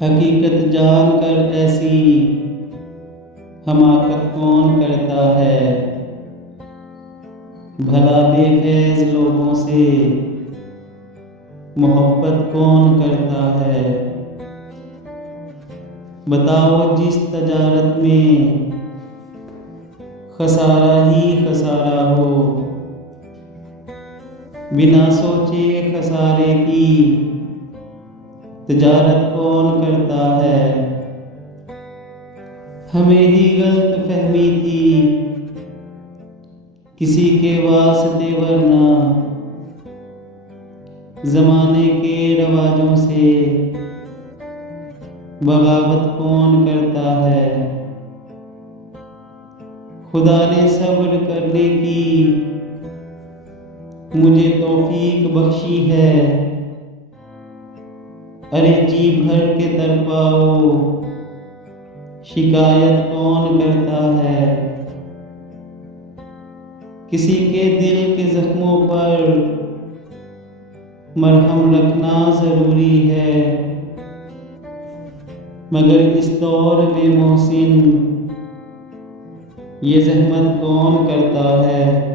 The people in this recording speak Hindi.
हकीकत जानकर ऐसी हमाकत कौन करता है। भला बेफैज़ लोगों से मोहब्बत कौन करता है। बताओ जिस तजारत में खसारा ही खसारा हो, बिना सोचे खसारे की तजारत कौन करता है। हमें ही गलत फहमी थी किसी के वास्ते, वरना ज़माने के रवाजों से बगावत कौन करता है। खुदा ने सब्र करने की मुझे तौफीक बख्शी है। अरे जी भर के तड़पाओ, शिकायत कौन करता है। किसी के दिल के जख्मों पर मरहम रखना ज़रूरी है, मगर इस दौर में मोहसिन ये ज़हमत कौन करता है।